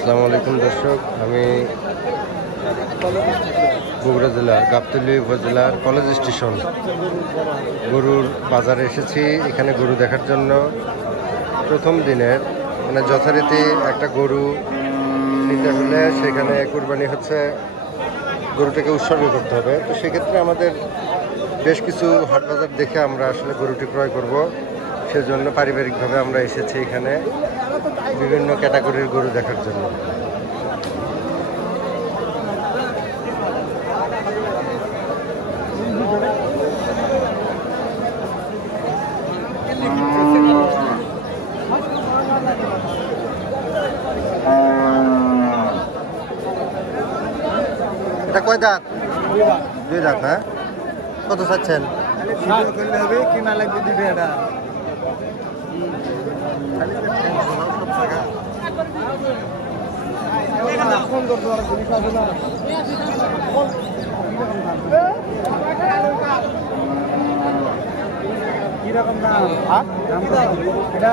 আসসালামু আলাইকুম দর্শক, আমি বগুড়া জেলার গাবতলী উপজেলার কলেজ স্টেশন গরুর বাজারে এসেছি। এখানে গরু দেখার জন্য প্রথম দিনের মানে যথারীতি একটা গরু নিতে হলে সেখানে কুরবানি হচ্ছে, গরুটাকে উৎসর্গ করতে হবে। তো সেক্ষেত্রে আমাদের বেশ কিছু হাট বাজার দেখে আমরা আসলে গরুটি ক্রয় করব। সেজন্য পারিবারিকভাবে আমরা এসেছি এখানে বিভিন্ন ক্যাটাগরির গরু দেখার জন্য। এটা কয় দাঁত? দুই দাঁত। হ্যাঁ, কত চাচ্ছেন? কিনা লাগবে দিবে এটা কিরকম দাম? এটা